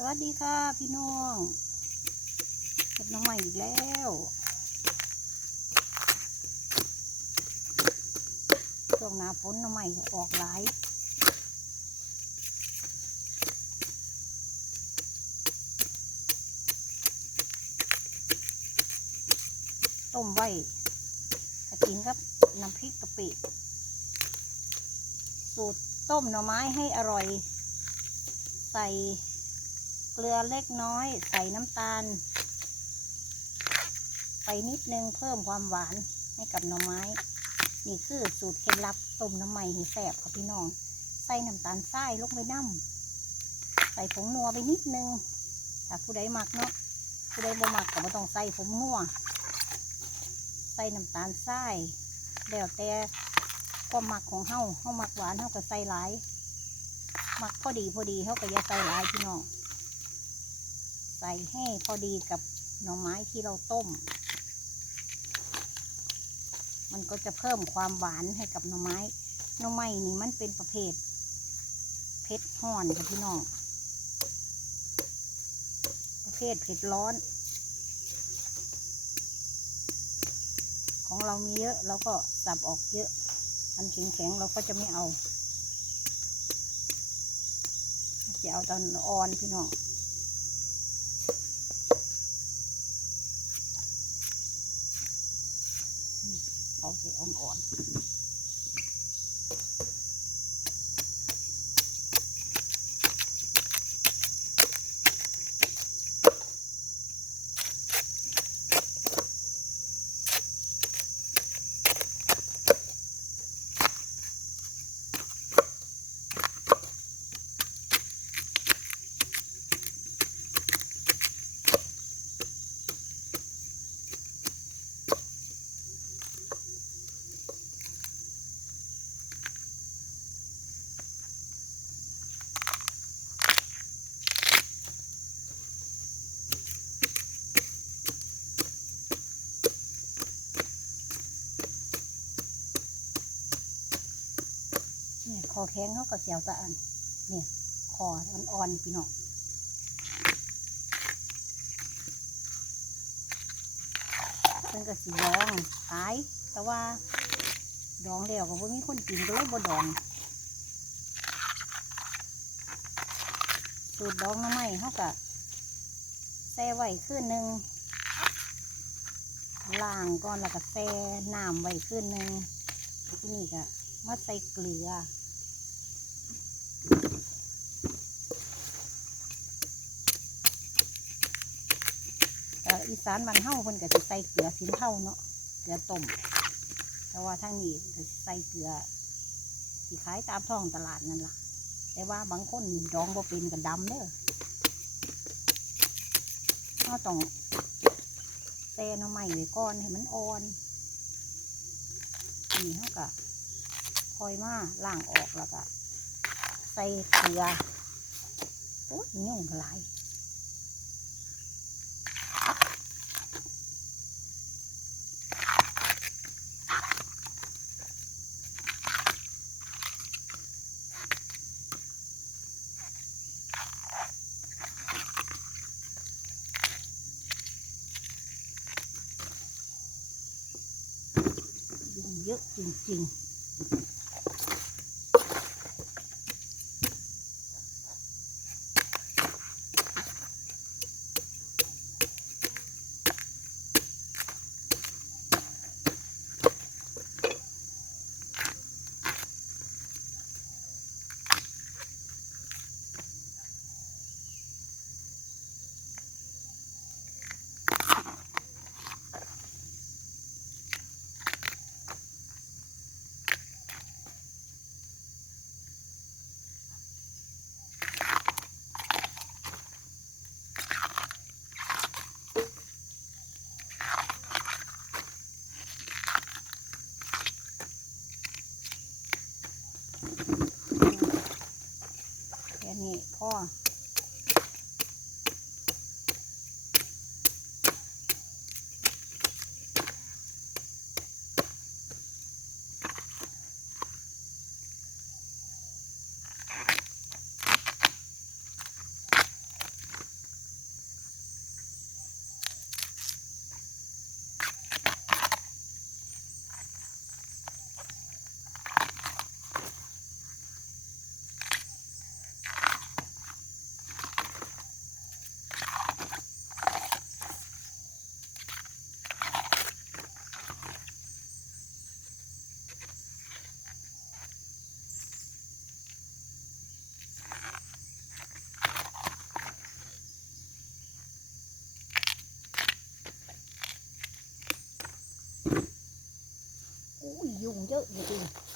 สวัสดีค่ะพี่น้องเก็บน้องใหม่อีกแล้วช่วงหน้าฝนน้องใหม่ออกหลายต้มไว้ถ้ากินกับน้ำพริกกะปิ สูตรต้มหน่อไม้ให้อร่อย ใส่ กลือเล็กน้อย ใส่น้ำตาล ไปนิดนึงเพิ่มความหวานให้กับหน่อไม้ นี่คือสูตรเคล็ดลับต้มน้ำใหม่ให้แซ่บค่ะพี่น้อง ใส่น้ำตาลทรายลงไปน้ำใส่ผงนัวไปนิดนึงถ้าผู้ใดมักเนาะผู้ใดบ่มักก็บ่ต้องใส่ผงนัวใส่น้ำตาลทรายแล้วแต่ความมักของเฮาเฮามักหวานเฮาก็ใส่หลายหมักพอดีพอดีเฮาก็อย่าใส่หลายพี่น้อง ใส่ให้พอดีกับหน่อไม้ที่เราต้ม มันก็จะเพิ่มความหวานให้กับหน่อไม้ หน่อไม้นี่มันเป็นประเภทเผ็ดห่อนค่ะพี่น้อง ประเภทเผ็ดร้อน ของเรามีเยอะเราก็สับออกเยอะ อันแข็งๆเราก็จะไม่เอาจะเอาตอนอ่อนพี่น้อง เอาแต่อ่อนๆ อแข็งเขาก็เสียวตะอัน เนี่ยคออ่อนๆพี่น้องเพิ่นก็สีดองขาย แต่ว่า ดองแล้วก็บ่มีคนกินก็เลยบ่ดองสูตรดองน้ำไม้เขาก็แช่ไว้คืนหนึ่งล้างก่อนแล้วก็แช่น้ำไว้คืนหนึ่งที่นี่ก็มาใส่เกลือ อีสานบ้านเฮาเพิ่นก็สิใส่เกลือสินเท่าเนาะเกลือต้มแต่ว่าทางนี้ก็ใส่เกลือที่ขายตามท้องตลาดนั่นล่ะ แต่ว่าบางคนดองบ่เป็นก็ดำเด้อเราต้องแซ่หน่อไม้ไว้ก่อนให้มันอ่อนนี่เฮาก็คอยมาล้างออกแล้วก็ใส่เกลือโอ้ยยุ่งหลาย ยุง เยอะจริงๆแค่นี้ พ่ออะจริงๆ